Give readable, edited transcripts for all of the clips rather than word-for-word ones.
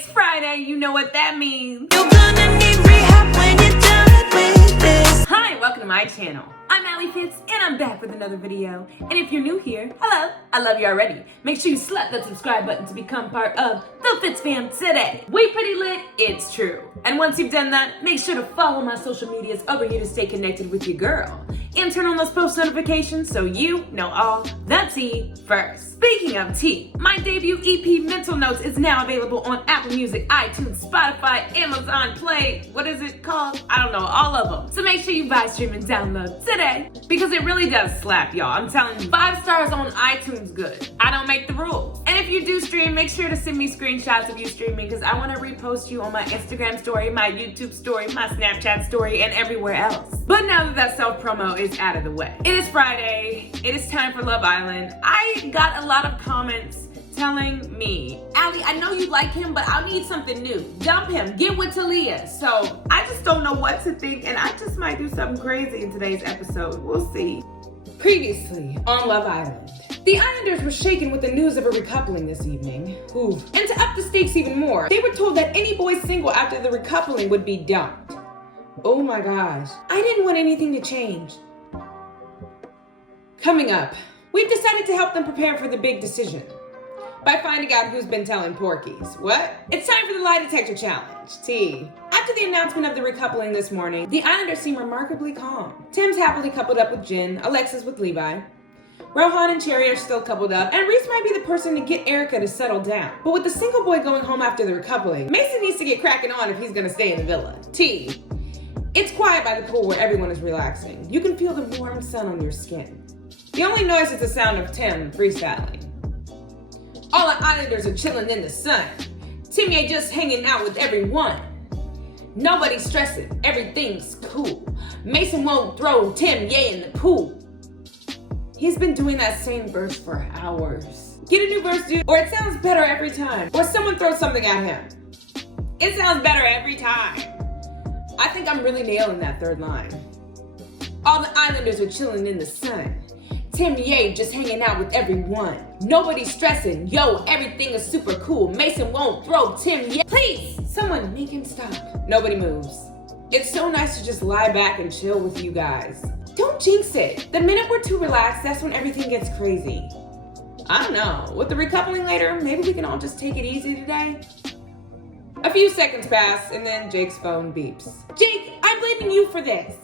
It's Friday, you know what that means. You're gonna need rehab when you're done with this. Hi, welcome to my channel. I'm Alli Fitz, and I'm back with another video. And if you're new here, hello, I love you already. Make sure you slap that subscribe button to become part of the FITZFAM today. We pretty lit, it's true. And once you've done that, make sure to follow my social medias over here to stay connected with your girl. And turn on those post notifications so you know all the tea first. Speaking of tea, my debut EP Mental Notes is now available on Apple Music, iTunes, Spotify, Amazon Play. What is it called? I don't know, all of them. So make sure you buy, stream, and download today because it really does slap, y'all. I'm telling you, 5 stars on iTunes good. I don't make the rules. And if you do stream, make sure to send me screenshots of you streaming because I want to repost you on my Instagram story, my YouTube story, my Snapchat story, and everywhere else. But now that self-promo is out of the way, it is Friday. It is time for Love Island. I got a lot of comments telling me, Alli, I know you like him, but I need something new. Dump him, get with Talia. So I just don't know what to think, and I just might do something crazy in today's episode. We'll see. Previously on Love Island, the Islanders were shaken with the news of a recoupling this evening. Ooh. And to up the stakes even more, they were told that any boy single after the recoupling would be dumped. Oh my gosh. I didn't want anything to change. Coming up, we've decided to help them prepare for the big decision by finding out who's been telling porkies. What? It's time for the lie detector challenge. T. After the announcement of the recoupling this morning, the Islanders seem remarkably calm. Tim's happily coupled up with Jen, Alexis with Levi. Rohan and Cherry are still coupled up, and Reese might be the person to get Erika to settle down. But with the single boy going home after the recoupling, Mason needs to get cracking on if he's gonna stay in the villa. T. It's quiet by the pool where everyone is relaxing. You can feel the warm sun on your skin. The only noise is the sound of Tim freestyling. All the Islanders are chilling in the sun. Tim ain't just hanging out with everyone. Nobody's stressing, everything's cool. Mason won't throw Tim Ye in the pool. He's been doing that same verse for hours. Get a new verse, dude, or it sounds better every time. Or someone throws something at him. It sounds better every time. I think I'm really nailing that third line. All the Islanders are chilling in the sun. Tim Ye just hanging out with everyone. Nobody's stressing. Yo, everything is super cool. Mason won't throw Tim Ye. Please, someone make him stop. Nobody moves. It's so nice to just lie back and chill with you guys. Don't jinx it. The minute we're too relaxed, that's when everything gets crazy. I don't know. With the recoupling later, maybe we can all just take it easy today. A few seconds pass, and then Jake's phone beeps. Jake, I'm blaming you for this.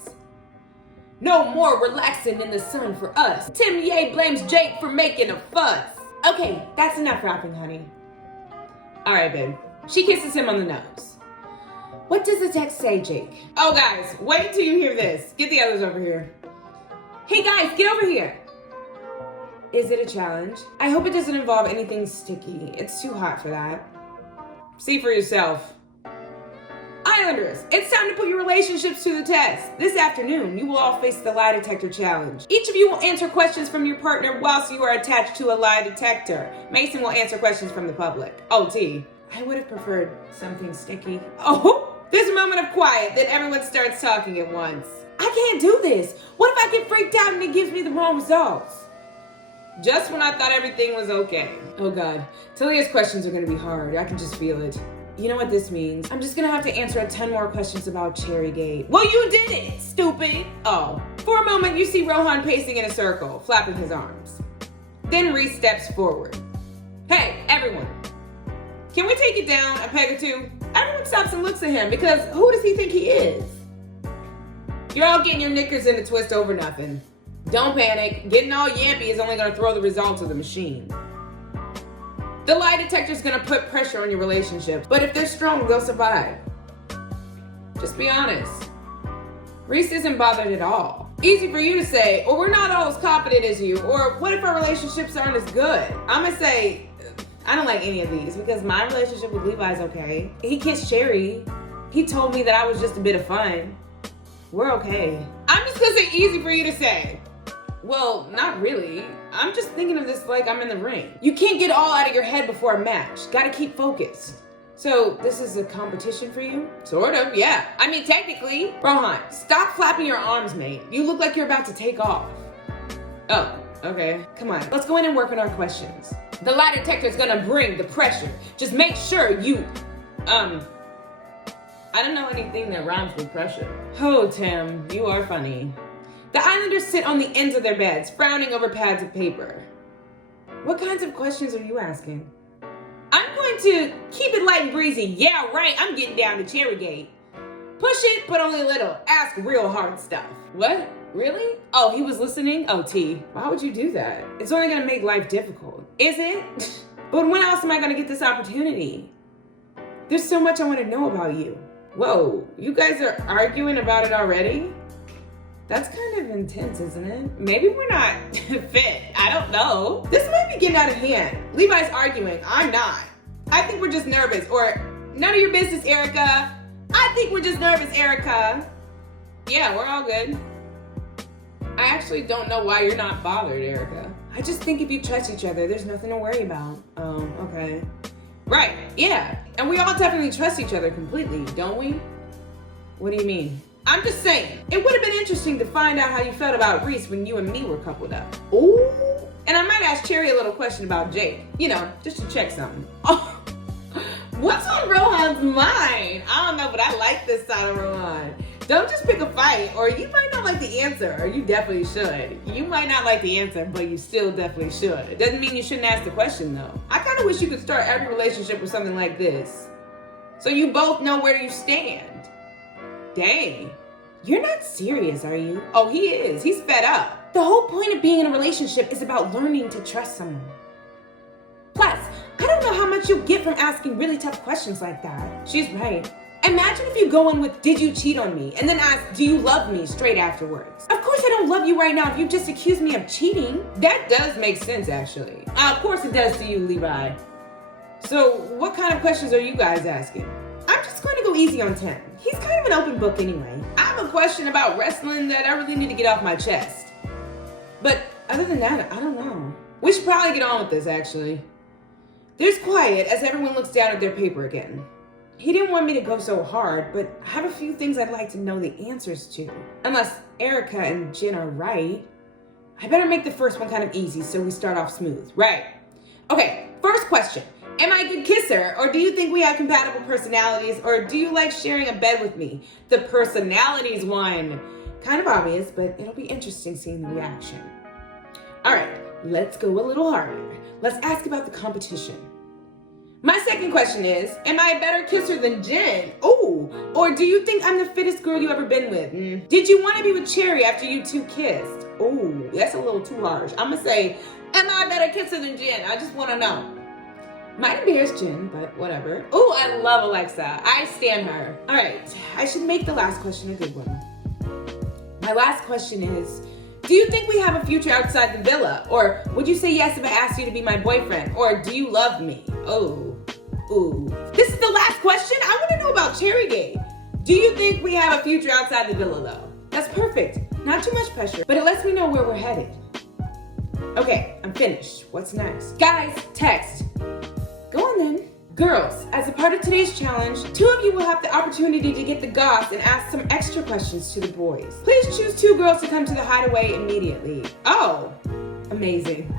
No more relaxing in the sun for us. Tim Ye blames Jake for making a fuss. Okay, that's enough rapping, honey. All right, babe. She kisses him on the nose. What does the text say, Jake? Oh, guys, wait till you hear this. Get the others over here. Hey, guys, get over here. Is it a challenge? I hope it doesn't involve anything sticky. It's too hot for that. See for yourself. Islanders, it's time to put your relationships to the test. This afternoon, you will all face the lie detector challenge. Each of you will answer questions from your partner whilst you are attached to a lie detector. Mason will answer questions from the public. Oh, T, I would have preferred something sticky. Oh, there's a moment of quiet, then everyone starts talking at once. I can't do this. What if I get freaked out and it gives me the wrong results? Just when I thought everything was okay. Oh God, Talia's questions are gonna be hard. I can just feel it. You know what this means? I'm just gonna have to answer a ton more questions about Cherrygate. Well, you did it, stupid! Oh. For a moment, you see Rohan pacing in a circle, flapping his arms. Then Reese steps forward. Hey, everyone. Can we take it down a peg or two? Everyone stops and looks at him because who does he think he is? You're all getting your knickers in a twist over nothing. Don't panic. Getting all yampy is only gonna throw the results of the machine. The lie detector's gonna put pressure on your relationship, but if they're strong, they'll survive. Just be honest. Reese isn't bothered at all. Easy for you to say, or we're not all as confident as you, or what if our relationships aren't as good? I'm gonna say, I don't like any of these because my relationship with Levi is okay. He kissed Cherry. He told me that I was just a bit of fun. We're okay. I'm just gonna say easy for you to say. Well, not really. I'm just thinking of this like I'm in the ring. You can't get all out of your head before a match. Gotta keep focused. So, this is a competition for you? Sort of, yeah. I mean, technically. Rohan, stop flapping your arms, mate. You look like you're about to take off. Oh, okay. Come on, let's go in and work on our questions. The lie detector is gonna bring the pressure. Just make sure you I don't know anything that rhymes with pressure. Oh, Tim, you are funny. The Islanders sit on the ends of their beds, frowning over pads of paper. What kinds of questions are you asking? I'm going to keep it light and breezy. Yeah, right, I'm getting down to Cherrygate. Push it, but only a little. Ask real hard stuff. What? Really? Oh, he was listening? Oh, T. Why would you do that? It's only gonna make life difficult. Is it? But when else am I gonna get this opportunity? There's so much I want to know about you. Whoa, you guys are arguing about it already? That's kind of intense, isn't it? Maybe we're not fit. I don't know. This might be getting out of hand. Levi's arguing. I'm not. I think we're just nervous. Or, none of your business, Erika. I think we're just nervous, Erika. Yeah, we're all good. I actually don't know why you're not bothered, Erika. I just think if you trust each other, there's nothing to worry about. Oh, okay. Right, yeah. And we all definitely trust each other completely, don't we? What do you mean? I'm just saying, it would have been interesting to find out how you felt about Reese when you and me were coupled up. Ooh. And I might ask Cherry a little question about Jake. You know, just to check something. Oh, what's on Rohan's mind? I don't know, but I like this side of Rohan. Don't just pick a fight, or you might not like the answer, or you definitely should. You might not like the answer, but you still definitely should. It doesn't mean you shouldn't ask the question, though. I kind of wish you could start every relationship with something like this, so you both know where you stand. Dang. You're not serious, are you? Oh, he is. He's fed up. The whole point of being in a relationship is about learning to trust someone. Plus, I don't know how much you'll get from asking really tough questions like that. She's right. Imagine if you go in with, did you cheat on me? And then ask, do you love me straight afterwards? Of course I don't love you right now if you just accuse me of cheating. That does make sense, actually. Of course it does to you, Levi. So what kind of questions are you guys asking? I'm just going to go easy on Tim. He's kind of an open book anyway. I have a question about wrestling that I really need to get off my chest. But other than that, I don't know. We should probably get on with this, actually. There's quiet as everyone looks down at their paper again. He didn't want me to go so hard, but I have a few things I'd like to know the answers to. Unless Erika and Jen are right. I better make the first one kind of easy so we start off smooth. Right. Okay, first question. Am I a good kisser, or do you think we have compatible personalities, or do you like sharing a bed with me? The personalities one. Kind of obvious, but it'll be interesting seeing the reaction. All right, let's go a little harder. Let's ask about the competition. My second question is, am I a better kisser than Jen? Oh, or do you think I'm the fittest girl you ever been with? Did you want to be with Cherry after you two kissed? Oh, that's a little too harsh. I'm going to say, am I a better kisser than Jen? I just want to know. Might embarrass Jen, but whatever. Oh, I love Alexa. I stan her. All right, I should make the last question a good one. My last question is, do you think we have a future outside the villa? Or would you say yes if I asked you to be my boyfriend? Or do you love me? Oh, ooh. This is the last question? I want to know about Cherrygate. Do you think we have a future outside the villa, though? That's perfect. Not too much pressure, but it lets me know where we're headed. Okay, I'm finished. What's next? Guys, text. Go on then. Girls, as a part of today's challenge, 2 of you will have the opportunity to get the goss and ask some extra questions to the boys. Please choose 2 girls to come to the Hideaway immediately. Oh, amazing.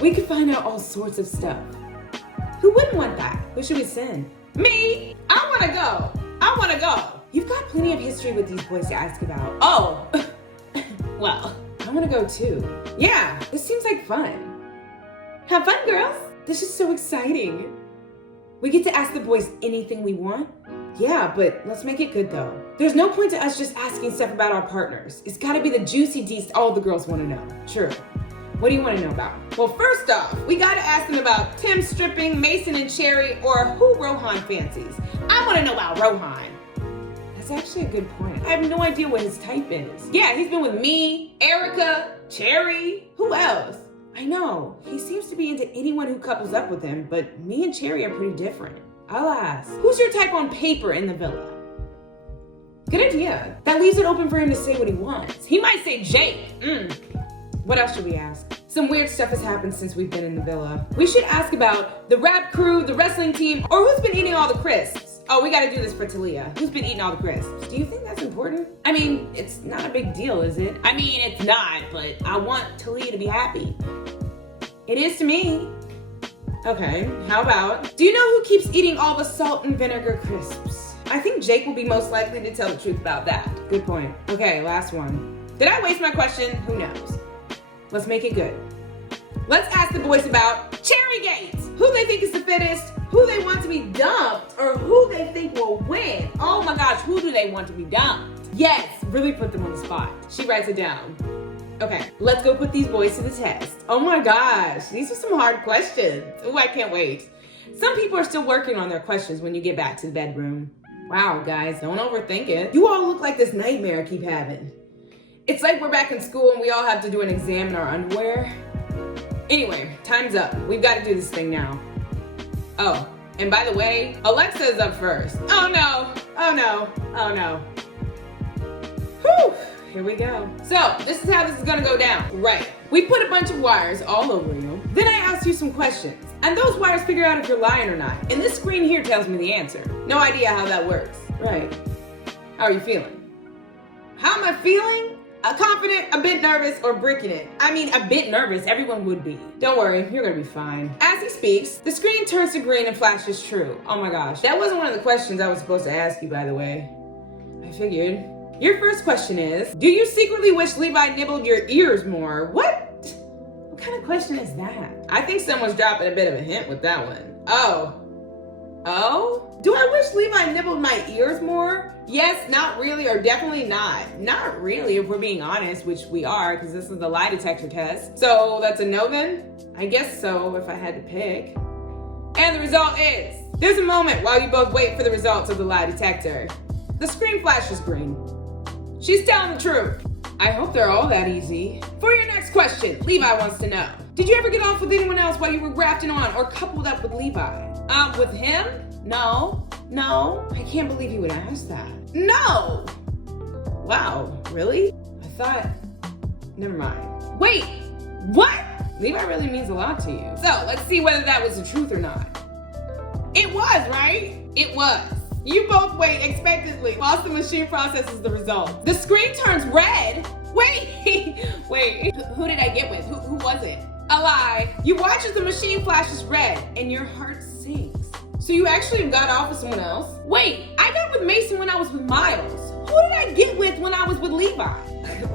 We could find out all sorts of stuff. Who wouldn't want that? Who should we send? Me! I want to go. I want to go. You've got plenty of history with these boys to ask about. Oh, well, I want to go too. Yeah, this seems like fun. Have fun, girls. This is so exciting. We get to ask the boys anything we want? Yeah, but let's make it good though. There's no point to us just asking stuff about our partners. It's gotta be the juicy deets all the girls wanna know. True. What do you wanna know about? Well, first off, we gotta ask them about Tim stripping, Mason and Cherry, or who Rohan fancies. I wanna know about Rohan. That's actually a good point. I have no idea what his type is. Yeah, he's been with me, Erika, Cherry, who else? I know, he seems to be into anyone who couples up with him, but me and Cherry are pretty different. I'll ask, who's your type on paper in the villa? Good idea. That leaves it open for him to say what he wants. He might say Jake. What else should we ask? Some weird stuff has happened since we've been in the villa. We should ask about the rap crew, the wrestling team, or who's been eating all the crisps. Oh, we gotta do this for Talia. Who's been eating all the crisps? Do you think that's important? I mean, it's not a big deal, is it? I mean, it's not, but I want Talia to be happy. It is to me. Okay, how about, do you know who keeps eating all the salt and vinegar crisps? I think Jake will be most likely to tell the truth about that. Good point. Okay, last one. Did I waste my question? Who knows? Let's make it good. Let's ask the boys about Cherrygate. Who they think is the fittest, who they want to be dumped, or who they think will win. Oh my gosh, who do they want to be dumped? Yes, really put them on the spot. She writes it down. Okay, let's go put these boys to the test. Oh my gosh, these are some hard questions. Oh, I can't wait. Some people are still working on their questions when you get back to the bedroom. Wow, guys, don't overthink it. You all look like this nightmare I keep having. It's like we're back in school and we all have to do an exam in our underwear. Anyway, time's up. We've got to do this thing now. Oh, and by the way, Alexa is up first. Oh no, oh no, oh no. Whew, here we go. So, this is how this is gonna go down. Right, we put a bunch of wires all over you. Then I ask you some questions. And those wires figure out if you're lying or not. And this screen here tells me the answer. No idea how that works. Right. How are you feeling? How am I feeling? Confident, a bit nervous, or bricking it. I mean, a bit nervous, everyone would be. Don't worry, you're gonna be fine. As he speaks, the screen turns to green and flashes true. Oh my gosh, that wasn't one of the questions I was supposed to ask you, by the way. I figured. Your first question is, do you secretly wish Levi nibbled your ears more? What? What kind of question is that? I think someone's dropping a bit of a hint with that one. Oh? Do I wish Levi nibbled my ears more? Yes, not really, or definitely not. Not really, if we're being honest, which we are, because this is the lie detector test. So that's a no then? I guess so, if I had to pick. And the result is, there's a moment while you both wait for the results of the lie detector. The screen flashes green. She's telling the truth. I hope they're all that easy. For your next question, Levi wants to know, did you ever get off with anyone else while you were grafting on or coupled up with Levi? With him? No, I can't believe you would ask that. No! Wow, really? I thought, never mind. Wait, what? Levi really means a lot to you. So, let's see whether that was the truth or not. It was, right? It was. You both wait expectantly whilst the machine processes the result. The screen turns red. Wait, who did I get with? Who was it? A lie. You watch as the machine flashes red and your heart sinks. So you actually got off with someone else? Wait, I got with Mason when I was with Miles. Who did I get with when I was with Levi?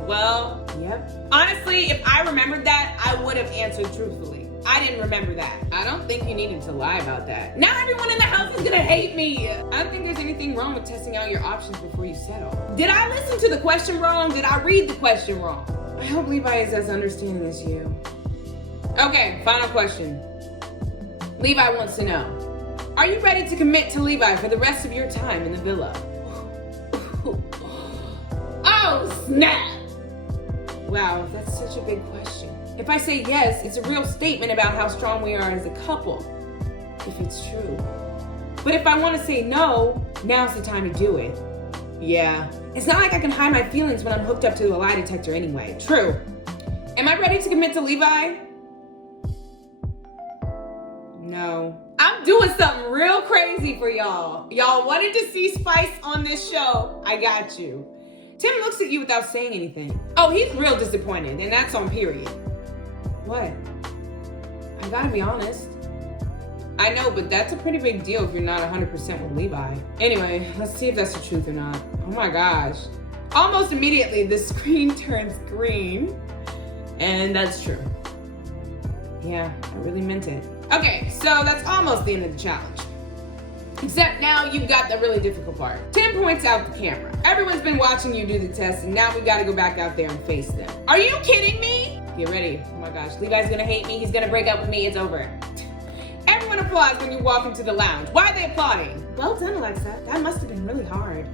Well, yep. Honestly, if I remembered that, I would have answered truthfully. I didn't remember that. I don't think you needed to lie about that. Now everyone in the house is gonna hate me. I don't think there's anything wrong with testing out your options before you settle. Did I listen to the question wrong? Did I read the question wrong? I hope Levi is as understanding as you. Okay, final question. Levi wants to know, are you ready to commit to Levi for the rest of your time in the villa? Oh, snap! Wow, that's such a big question. If I say yes, it's a real statement about how strong we are as a couple, if it's true. But if I want to say no, now's the time to do it. Yeah, it's not like I can hide my feelings when I'm hooked up to a lie detector anyway. True. Am I ready to commit to Levi? No. I'm doing something real crazy for y'all. Y'all wanted to see spice on this show. I got you. Tim looks at you without saying anything. Oh, he's real disappointed, and that's on period. What? I gotta be honest. I know, but that's a pretty big deal if you're not 100% with Levi. Anyway, let's see if that's the truth or not. Oh my gosh. Almost immediately, the screen turns green. And that's true. Yeah, I really meant it. Okay, so that's almost the end of the challenge. Except now you've got the really difficult part. Tim points out the camera. Everyone's been watching you do the test, and now we gotta go back out there and face them. Are you kidding me? Get ready. Oh my gosh, Levi's gonna hate me. He's gonna break up with me. It's over. Everyone applauds when you walk into the lounge. Why are they applauding? Well done, Alexa. That must have been really hard.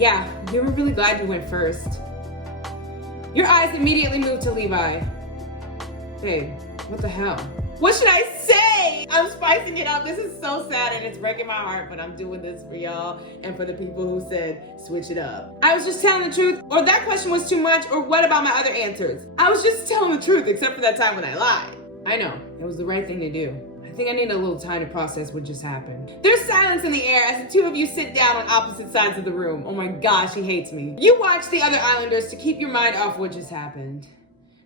Yeah, we were really glad you went first. Your eyes immediately move to Levi. Babe, what the hell? What should I say? I'm spicing it up. This is so sad and it's breaking my heart, but I'm doing this for y'all and for the people who said, switch it up. I was just telling the truth, or that question was too much, or what about my other answers? I was just telling the truth, except for that time when I lied. I know, it was the right thing to do. I think I need a little time to process what just happened. There's silence in the air as the two of you sit down on opposite sides of the room. Oh my gosh, he hates me. You watch the other Islanders to keep your mind off what just happened.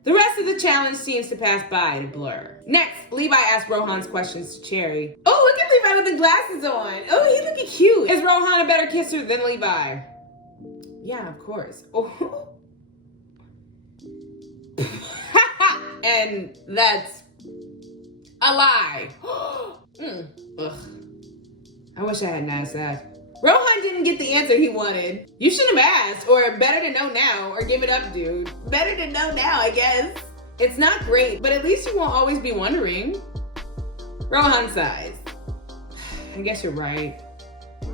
The rest of the challenge seems to pass by in a blur. Next, Levi asks Rohan's questions to Cherry. Oh, look at Levi with the glasses on. Oh, he looking cute. Is Rohan a better kisser than Levi? Yeah, of course. Oh. And that's a lie. Ugh. I wish I hadn't asked that. Rohan didn't get the answer he wanted. You shouldn't have asked, or better to know now, or give it up, dude. Better to know now, I guess. It's not great, but at least you won't always be wondering. Rohan sighs. I guess you're right.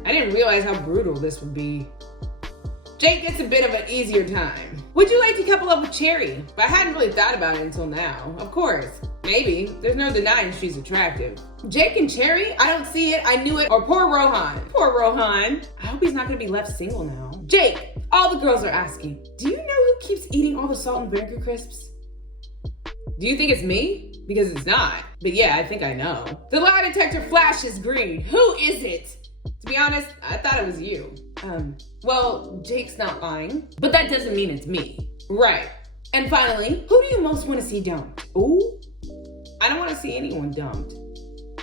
I didn't realize how brutal this would be. Jake gets a bit of an easier time. Would you like to couple up with Cherry? But I hadn't really thought about it until now. Of course. Maybe. There's no denying she's attractive. Jake and Cherry? I don't see it. I knew it. Or poor Rohan. Poor Rohan. I hope he's not going to be left single now. Jake, all the girls are asking, do you know who keeps eating all the salt and vinegar crisps? Do you think it's me? Because it's not. But yeah, I think I know. The lie detector flashes green. Who is it? To be honest, I thought it was you. Well, Jake's not lying. But that doesn't mean it's me. Right. And finally, who do you most want to see dumped? Ooh. I don't want to see anyone dumped.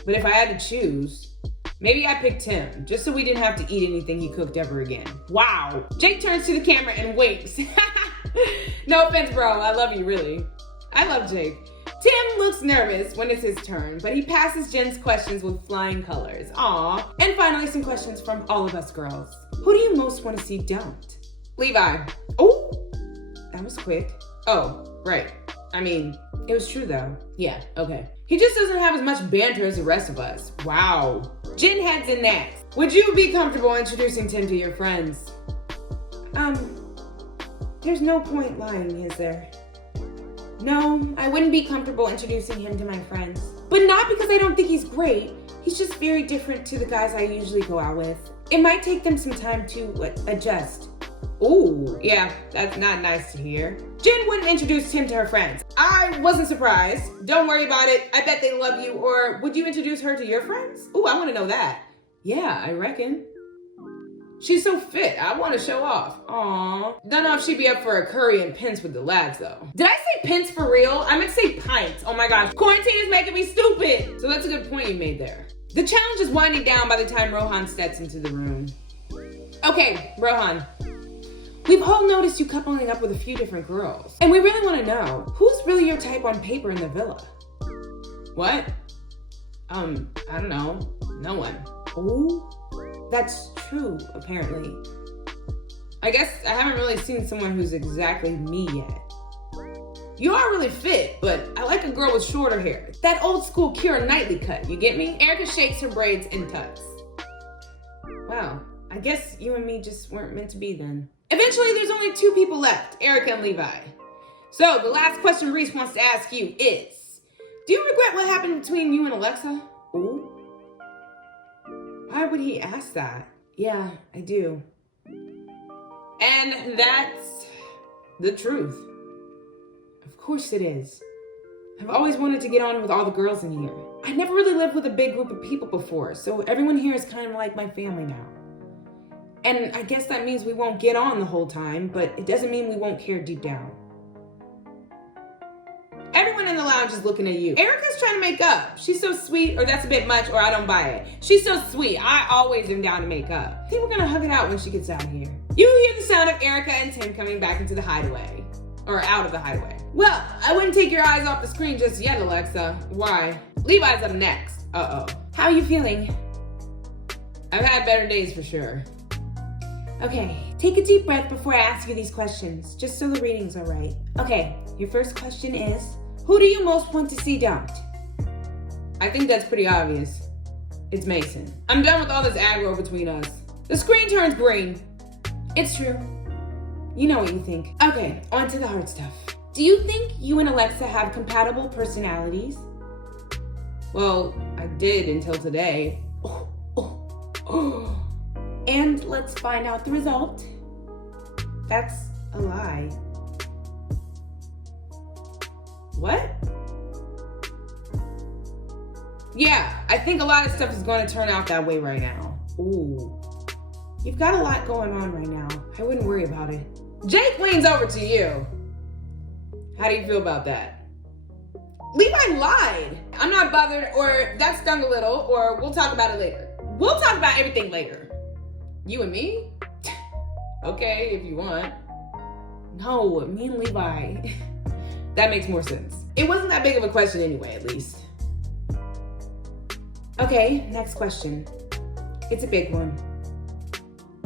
But if I had to choose, maybe I picked Tim, just so we didn't have to eat anything he cooked ever again. Wow. Jake turns to the camera and winks. No offense, bro. I love you, really. I love Jake. Tim looks nervous when it's his turn, but he passes Jen's questions with flying colors. Aww. And finally, some questions from all of us girls. Who do you most want to see dumped? Levi. Oh, that was quick. Oh, right. I mean, it was true though. Yeah, okay. He just doesn't have as much banter as the rest of us. Wow. Jen heads in next. Would you be comfortable introducing Tim to your friends? There's no point lying, is there? No, I wouldn't be comfortable introducing him to my friends. But not because I don't think he's great. He's just very different to the guys I usually go out with. It might take them some time to adjust. Ooh, yeah, that's not nice to hear. Jen wouldn't introduce Tim to her friends. I wasn't surprised. Don't worry about it. I bet they love you. Or would you introduce her to your friends? Ooh, I want to know that. Yeah, I reckon. She's so fit. I want to show off. Aw. Don't know if she'd be up for a curry and pints with the lads, though. Did I say pints for real? I meant to say pints. Oh my gosh. Quarantine is making me stupid. So that's a good point you made there. The challenge is winding down by the time Rohan steps into the room. Okay, Rohan. We've all noticed you coupling up with a few different girls. And we really want to know, who's really your type on paper in the villa? What? I don't know. No one. Ooh. That's true, apparently. I guess I haven't really seen someone who's exactly me yet. You are really fit, but I like a girl with shorter hair. That old school Keira Knightley cut, you get me? Erika shakes her braids and tucks. Wow, I guess you and me just weren't meant to be then. Eventually, there's only two people left, Erika and Levi. So the last question Reese wants to ask you is, do you regret what happened between you and Alexa? Ooh. Why would he ask that? Yeah, I do. And that's the truth. Of course it is. I've always wanted to get on with all the girls in here. I never really lived with a big group of people before, so everyone here is kind of like my family now. And I guess that means we won't get on the whole time, but it doesn't mean we won't care deep down. Everyone in the lounge is looking at you. Erika's trying to make up. She's so sweet, or that's a bit much, or I don't buy it. She's so sweet. I always am down to make up. I think we're gonna hug it out when she gets out of here. You hear the sound of Erika and Tim coming back into the hideaway. Or out of the hideaway. Well, I wouldn't take your eyes off the screen just yet, Alexa. Why? Levi's up next. Uh-oh. How are you feeling? I've had better days for sure. Okay, take a deep breath before I ask you these questions, just so the reading's all right. Okay, your first question is, who do you most want to see dumped? I think that's pretty obvious. It's Mason. I'm done with all this aggro between us. The screen turns green. It's true. You know what you think. Okay, on to the hard stuff. Do you think you and Alexa have compatible personalities? Well, I did until today. And let's find out the result. That's a lie. What? Yeah, I think a lot of stuff is going to turn out that way right now. Ooh. You've got a lot going on right now. I wouldn't worry about it. Jake leans over to you. How do you feel about that? Levi lied. I'm not bothered, or that stung a little, or we'll talk about it later. We'll talk about everything later. You and me? Okay, if you want. No, me and Levi. That makes more sense. It wasn't that big of a question anyway, at least. Okay, next question. It's a big one.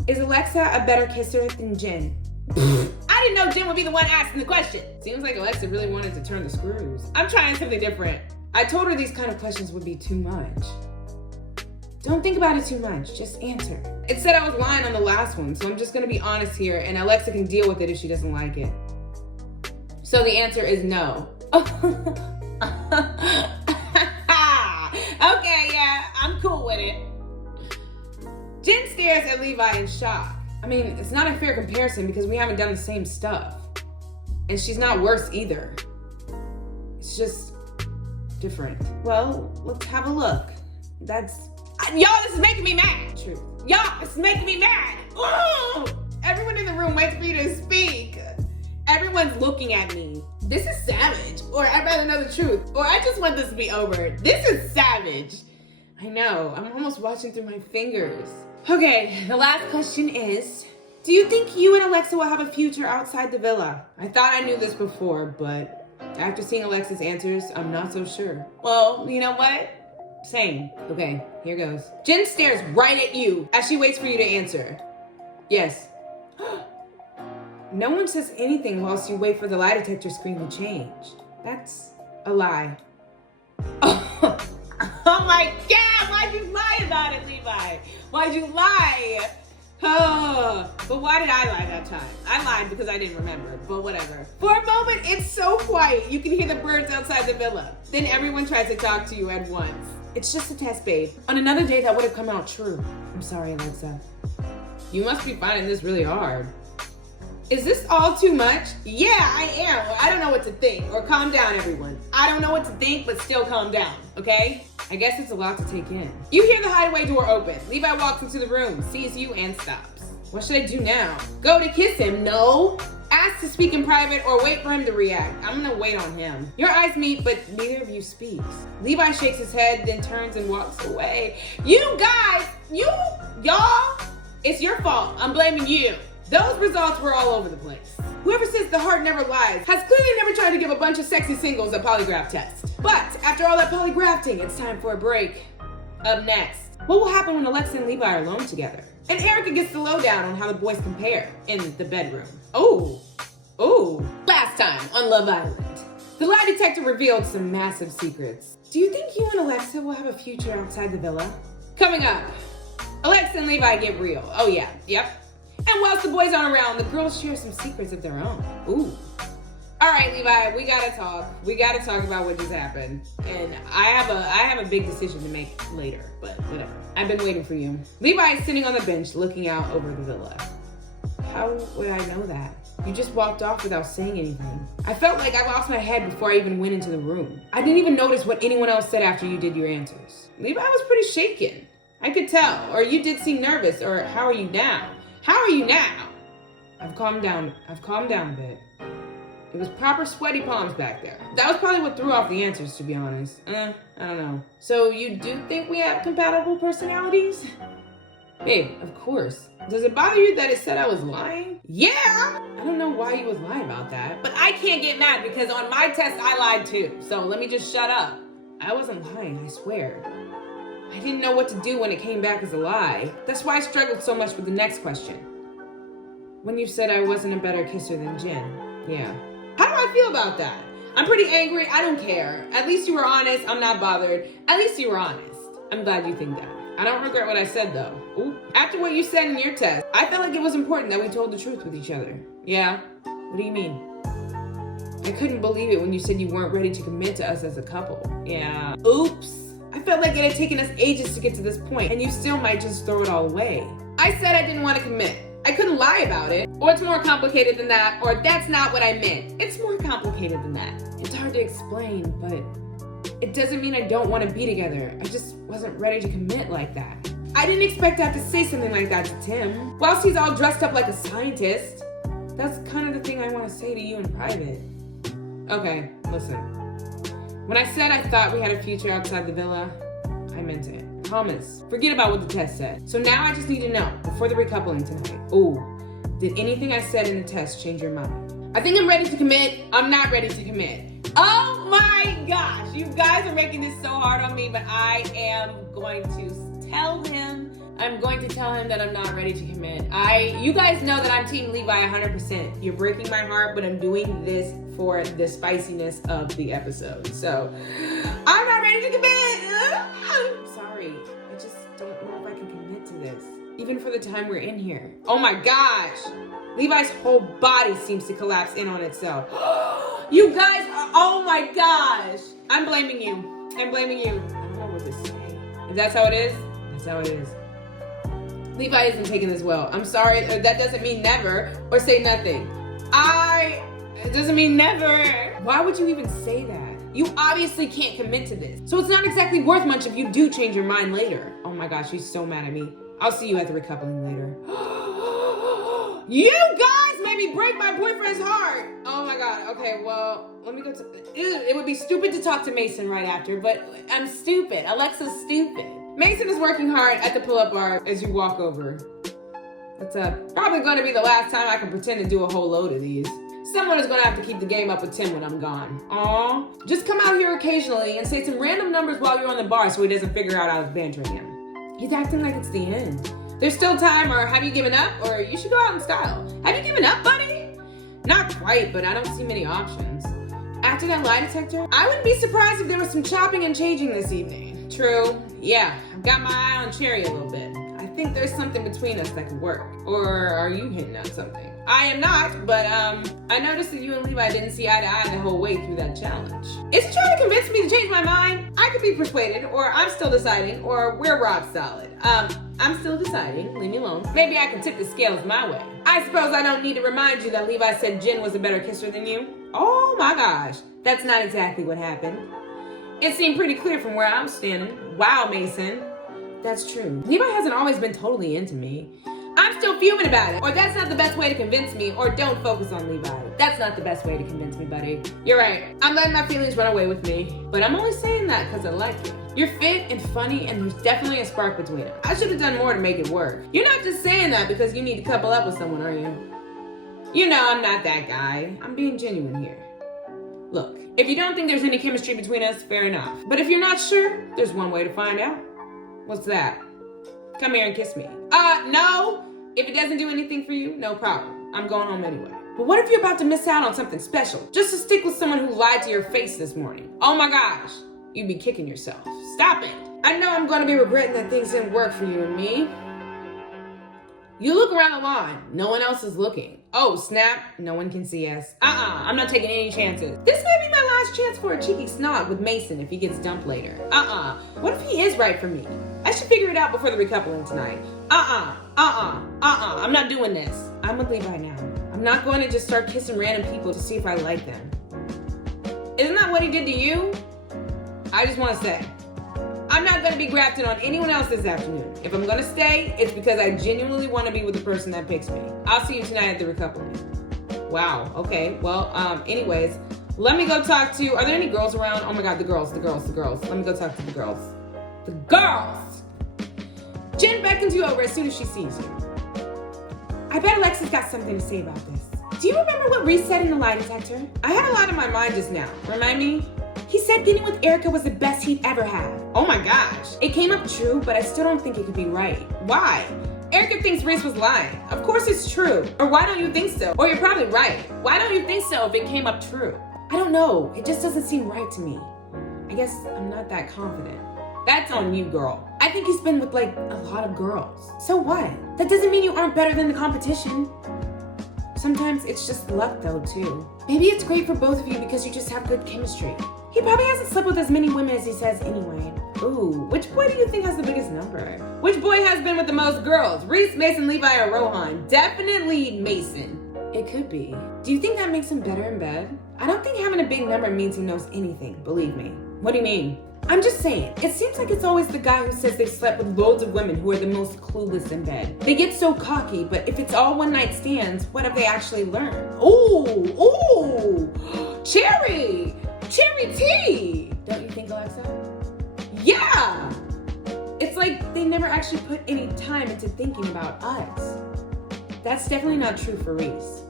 Is Alexa a better kisser than Jen? I didn't know Jen would be the one asking the question. Seems like Alexa really wanted to turn the screws. I'm trying something different. I told her these kind of questions would be too much. Don't think about it too much, just answer. It said I was lying on the last one, so I'm just gonna be honest here, and Alexa can deal with it if she doesn't like it. So the answer is no. Okay, yeah, I'm cool with it. Jen stares at Levi in shock. I mean, it's not a fair comparison because we haven't done the same stuff. And she's not worse either. It's just different. Well, let's have a look. Y'all, this is making me mad. Truth. Y'all, this is making me mad. Ooh! Everyone in the room waits for me to speak. Everyone's looking at me. This is savage. Or I'd rather know the truth. Or I just want this to be over. This is savage. I know, I'm almost watching through my fingers. Okay, the last question is, do you think you and Alexa will have a future outside the villa? I thought I knew this before, but after seeing Alexa's answers, I'm not so sure. Well, you know what? Same. Okay, here goes. Jen stares right at you as she waits for you to answer. Yes. No one says anything whilst you wait for the lie detector screen to change. That's a lie. Oh my God, why'd you lie about it, Levi? Why'd you lie? Oh, but why did I lie that time? I lied because I didn't remember, but whatever. For a moment, it's so quiet. You can hear the birds outside the villa. Then everyone tries to talk to you at once. It's just a test, babe. On another day, that would have come out true. I'm sorry, Alexa. You must be finding this really hard. Is this all too much? Yeah, I am. I don't know what to think. Or calm down, everyone. I don't know what to think, but still calm down, okay? I guess it's a lot to take in. You hear the hideaway door open. Levi walks into the room, sees you, and stops. What should I do now? Go to kiss him? No. Ask to speak in private or wait for him to react. I'm gonna wait on him. Your eyes meet, but neither of you speaks. Levi shakes his head, then turns and walks away. You guys, y'all, it's your fault. I'm blaming you. Those results were all over the place. Whoever says the heart never lies has clearly never tried to give a bunch of sexy singles a polygraph test. But after all that polygraphing, it's time for a break. Up next, what will happen when Alexa and Levi are alone together? And Erika gets the lowdown on how the boys compare in the bedroom. Oh, last time on Love Island, the lie detector revealed some massive secrets. Do you think you and Alexa will have a future outside the villa? Coming up, Alexa and Levi get real. Oh yeah, yep. And whilst the boys aren't around, the girls share some secrets of their own. Ooh. All right, Levi, we gotta talk. We gotta talk about what just happened. And I have a big decision to make later, but whatever. I've been waiting for you. Levi is sitting on the bench looking out over the villa. How would I know that? You just walked off without saying anything. I felt like I lost my head before I even went into the room. I didn't even notice what anyone else said after you did your answers. Levi was pretty shaken. I could tell, or you did seem nervous, or how are you now? How are you now? I've calmed down a bit. It was proper sweaty palms back there. That was probably what threw off the answers, to be honest. I don't know. So you do think we have compatible personalities? Babe, of course. Does it bother you that it said I was lying? Yeah! I don't know why you would lie about that. But I can't get mad because on my test I lied too. So let me just shut up. I wasn't lying, I swear. I didn't know what to do when it came back as a lie. That's why I struggled so much with the next question. When you said I wasn't a better kisser than Jen. Yeah. How do I feel about that? I'm pretty angry. I don't care. At least you were honest. I'm not bothered. At least you were honest. I'm glad you think that. I don't regret what I said though. Ooh. After what you said in your test, I felt like it was important that we told the truth with each other. Yeah? What do you mean? I couldn't believe it when you said you weren't ready to commit to us as a couple. Yeah. Oops. I felt like it had taken us ages to get to this point, and you still might just throw it all away. I said I didn't want to commit. I couldn't lie about it. Or it's more complicated than that, or that's not what I meant. It's more complicated than that. It's hard to explain, but it doesn't mean I don't want to be together. I just wasn't ready to commit like that. I didn't expect to have to say something like that to Tim. Whilst he's all dressed up like a scientist, that's kind of the thing I want to say to you in private. Okay, listen. When I said I thought we had a future outside the villa, I meant it. Promise. Forget about what the test said. So now I just need to know, before the recoupling tonight. Ooh, did anything I said in the test change your mind? I think I'm ready to commit. I'm not ready to commit. Oh my gosh, you guys are making this so hard on me, but I am going to tell him. I'm going to tell him that I'm not ready to commit. You guys know that I'm Team Levi 100%. You're breaking my heart, but I'm doing this for the spiciness of the episode. So, I'm not ready to commit. I'm sorry. I just don't know if I can commit to this. Even for the time we're in here. Oh my gosh. Levi's whole body seems to collapse in on itself. You guys are, oh my gosh. I'm blaming you. I'm blaming you. I don't know what to say. If that's how it is, that's how it is. Levi isn't taking this well. I'm sorry. That doesn't mean never or say nothing. It doesn't mean never. Why would you even say that? You obviously can't commit to this. So it's not exactly worth much if you do change your mind later. Oh my gosh, she's so mad at me. I'll see you at the recoupling later. You guys made me break my boyfriend's heart. Oh my God. Okay, well, let me go to... It would be stupid to talk to Mason right after, but I'm stupid. Alexa's stupid. Mason is working hard at the pull-up bar as you walk over. What's up? Probably going to be the last time I can pretend to do a whole load of these. Someone is going to have to keep the game up with Tim when I'm gone. Aw. Just come out here occasionally and say some random numbers while you're on the bar so he doesn't figure out I was bantering him. He's acting like it's the end. There's still time, or have you given up? Or you should go out in style. Have you given up, buddy? Not quite, but I don't see many options. After that lie detector, I wouldn't be surprised if there was some chopping and changing this evening. True. Yeah, I've got my eye on Cherry a little bit. I think there's something between us that could work. Or are you hinting at something? I am not, but I noticed that you and Levi didn't see eye to eye the whole way through that challenge. Is he trying to convince me to change my mind? I could be persuaded, or I'm still deciding, or we're rock solid. I'm still deciding, leave me alone. Maybe I can tip the scales my way. I suppose I don't need to remind you that Levi said Jen was a better kisser than you. Oh my gosh, that's not exactly what happened. It seemed pretty clear from where I'm standing. Wow, Mason. That's true. Levi hasn't always been totally into me. I'm still fuming about it. Or that's not the best way to convince me. Or don't focus on Levi. That's not the best way to convince me, buddy. You're right. I'm letting my feelings run away with me. But I'm only saying that because I like you. You're fit and funny, and there's definitely a spark between us. I should have done more to make it work. You're not just saying that because you need to couple up with someone, are you? You know I'm not that guy. I'm being genuine here. Look, if you don't think there's any chemistry between us, fair enough. But if you're not sure, there's one way to find out. What's that? Come here and kiss me. No. If it doesn't do anything for you, no problem. I'm going home anyway. But what if you're about to miss out on something special? Just to stick with someone who lied to your face this morning. Oh my gosh. You'd be kicking yourself. Stop it. I know I'm going to be regretting that things didn't work for you and me. You look around the lawn. No one else is looking. Oh, snap. No one can see us. I'm not taking any chances. This may be my last chance for a cheeky snog with Mason if he gets dumped later. What if he is right for me? I should figure it out before the recoupling tonight. I'm not doing this. I'm with Levi now. I'm not going to just start kissing random people to see if I like them. Isn't that what he did to you? I just want to say, I'm not going to be grafted on anyone else this afternoon. If I'm going to stay, it's because I genuinely want to be with the person that picks me. I'll see you tonight at the recoupling. Wow, okay. Well, anyways, let me go talk to, are there any girls around? Oh my God, the girls. Let me go talk to the girls. The girls! Jen beckons you over as soon as she sees you. I bet Alexis got something to say about this. Do you remember what Reese said in the lie detector? I had a lot in my mind just now. Remind me? He said getting with Erika was the best he'd ever had. Oh my gosh. It came up true, but I still don't think it could be right. Why? Erika thinks Reese was lying. Of course it's true. Or why don't you think so? Or you're probably right. Why don't you think so if it came up true? I don't know. It just doesn't seem right to me. I guess I'm not that confident. That's on you, girl. I think he's been with like a lot of girls. So what? That doesn't mean you aren't better than the competition. Sometimes it's just luck though too. Maybe it's great for both of you because you just have good chemistry. He probably hasn't slept with as many women as he says anyway. Ooh, which boy do you think has the biggest number? Which boy has been with the most girls? Reese, Mason, Levi, or Rohan? Definitely Mason. It could be. Do you think that makes him better in bed? I don't think having a big number means he knows anything, believe me. What do you mean? I'm just saying, it seems like it's always the guy who says they've slept with loads of women who are the most clueless in bed. They get so cocky, but if it's all one night stands, what have they actually learned? Ooh, Cherry! Cherry tea! Don't you think, Alexa? Yeah! It's like they never actually put any time into thinking about us. That's definitely not true for Reese.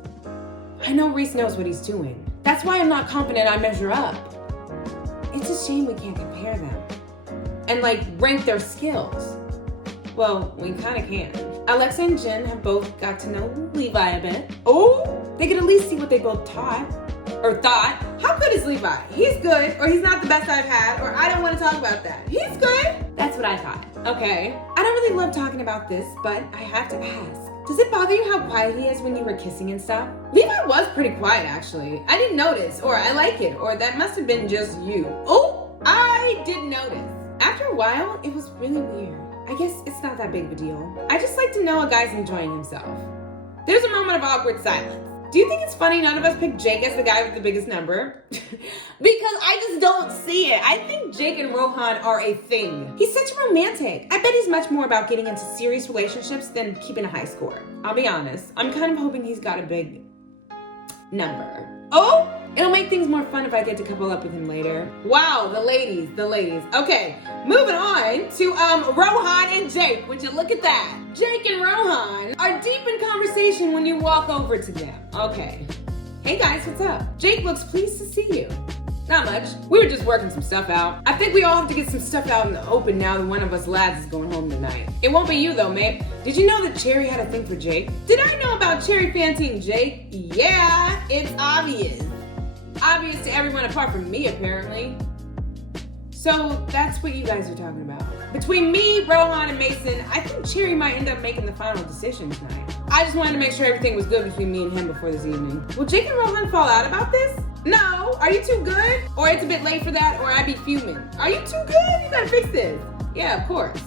I know Reese knows what he's doing. That's why I'm not confident I measure up. It's a shame we can't compare them and like rank their skills. Well, we kind of can. Alexa and Jen have both got to know Levi a bit. Oh, they could at least see what they both taught or thought. How good is Levi? He's good, or he's not the best I've had, or I don't want to talk about that. He's good. That's what I thought. Okay. I don't really love talking about this, but I have to ask. Does it bother you how quiet he is when you were kissing and stuff? Levi was pretty quiet, actually. I didn't notice, or I like it, or that must have been just you. Oh, I did notice. After a while, it was really weird. I guess it's not that big of a deal. I just like to know a guy's enjoying himself. There's a moment of awkward silence. Do you think it's funny none of us picked Jake as the guy with the biggest number? Because I just don't see it. I think Jake and Rohan are a thing. He's such a romantic. I bet he's much more about getting into serious relationships than keeping a high score. I'll be honest. I'm kind of hoping he's got a big number. Oh! It'll make things more fun if I get to couple up with him later. Wow, the ladies. Okay, moving on to Rohan and Jake. Would you look at that? Jake and Rohan are deep in conversation when you walk over to them. Okay. Hey guys, what's up? Jake looks pleased to see you. Not much. We were just working some stuff out. I think we all have to get some stuff out in the open now that one of us lads is going home tonight. It won't be you though, mate. Did you know that Cherry had a thing for Jake? Did I know about Cherry fancying Jake? Yeah, it's obvious. Obvious to everyone apart from me, apparently. So that's what you guys are talking about. Between me, Rohan, and Mason, I think Cherry might end up making the final decision tonight. I just wanted to make sure everything was good between me and him before this evening. Will Jake and Rohan fall out about this? No. Are you too good? Or it's a bit late for that, or I'd be fuming. Are you too good? You gotta fix this. Yeah, of course.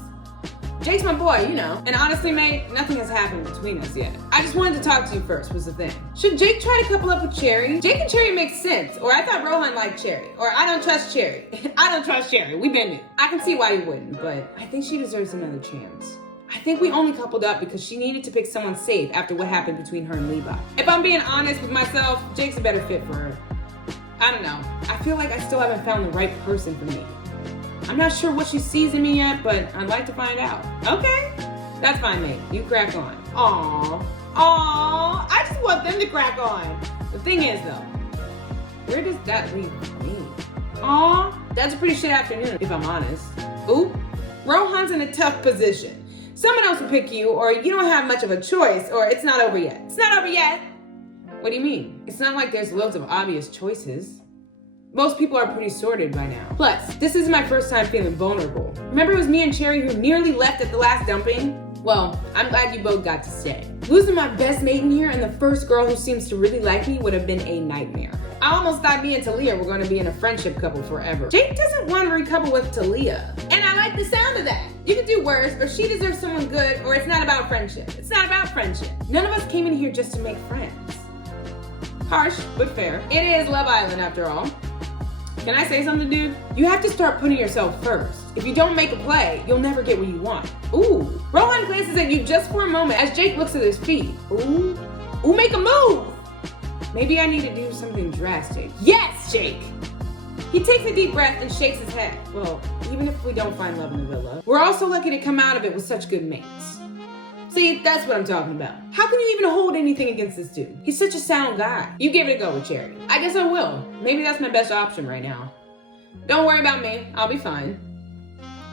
Jake's my boy, you know. And honestly, mate, nothing has happened between us yet. I just wanted to talk to you first, was the thing. Should Jake try to couple up with Cherry? Jake and Cherry makes sense. Or I thought Rohan liked Cherry. Or I don't trust Cherry. I don't trust Cherry. We've been new. I can see why you wouldn't, but I think she deserves another chance. I think we only coupled up because she needed to pick someone safe after what happened between her and Levi. If I'm being honest with myself, Jake's a better fit for her. I don't know. I feel like I still haven't found the right person for me. I'm not sure what she sees in me yet, but I'd like to find out. Okay, that's fine, mate. You crack on. Aww. I just want them to crack on. The thing is, though, where does that leave me? Aw, that's a pretty shit afternoon, if I'm honest. Ooh, Rohan's in a tough position. Someone else will pick you, or you don't have much of a choice, or it's not over yet. It's not over yet. What do you mean? It's not like there's loads of obvious choices. Most people are pretty sorted by now. Plus, this is my first time feeling vulnerable. Remember it was me and Cherry who nearly left at the last dumping? Well, I'm glad you both got to stay. Losing my best mate in here and the first girl who seems to really like me would have been a nightmare. I almost thought me and Talia were going to be in a friendship couple forever. Jake doesn't want to recouple with Talia. And I like the sound of that. You could do worse, or she deserves someone good, or it's not about friendship. It's not about friendship. None of us came in here just to make friends. Harsh, but fair. It is Love Island after all. Can I say something, dude? You have to start putting yourself first. If you don't make a play, you'll never get what you want. Ooh. Rohan glances at you just for a moment as Jake looks at his feet. Ooh. Make a move. Maybe I need to do something drastic. Yes, Jake. He takes a deep breath and shakes his head. Well, even if we don't find love in the villa, we're also lucky to come out of it with such good mates. See, that's what I'm talking about. How can you even hold anything against this dude? He's such a sound guy. You give it a go with Cherry. I guess I will. Maybe that's my best option right now. Don't worry about me. I'll be fine.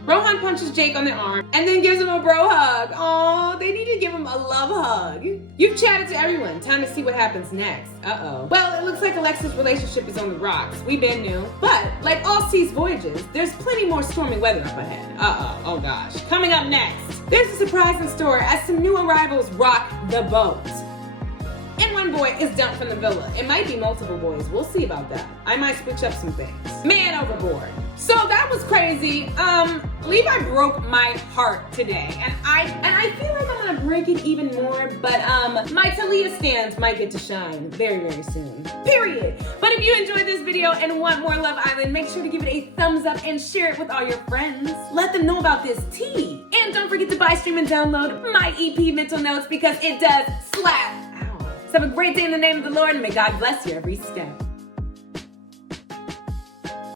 Rohan punches Jake on the arm and then gives him a bro hug. Oh, they need to give him a love hug. You've chatted to everyone. Time to see what happens next. Uh-oh. Well, it looks like Alexis' relationship is on the rocks. We've been new. But, like all seas voyages, there's plenty more stormy weather up ahead. Uh-oh. Oh, gosh. Coming up next, there's a surprise in store as some new arrivals rock the boat. And one boy is dumped from the villa. It might be multiple boys. We'll see about that. I might switch up some things. Man overboard. So that was crazy. Levi broke my heart today. And I feel like I'm gonna break it even more, but my Talia stands might get to shine very, very soon. Period. But if you enjoyed this video and want more Love Island, make sure to give it a thumbs up and share it with all your friends. Let them know about this tea. And don't forget to buy, stream, and download my EP Mental Notes because it does slap. So have a great day in the name of the Lord, and may God bless you every step.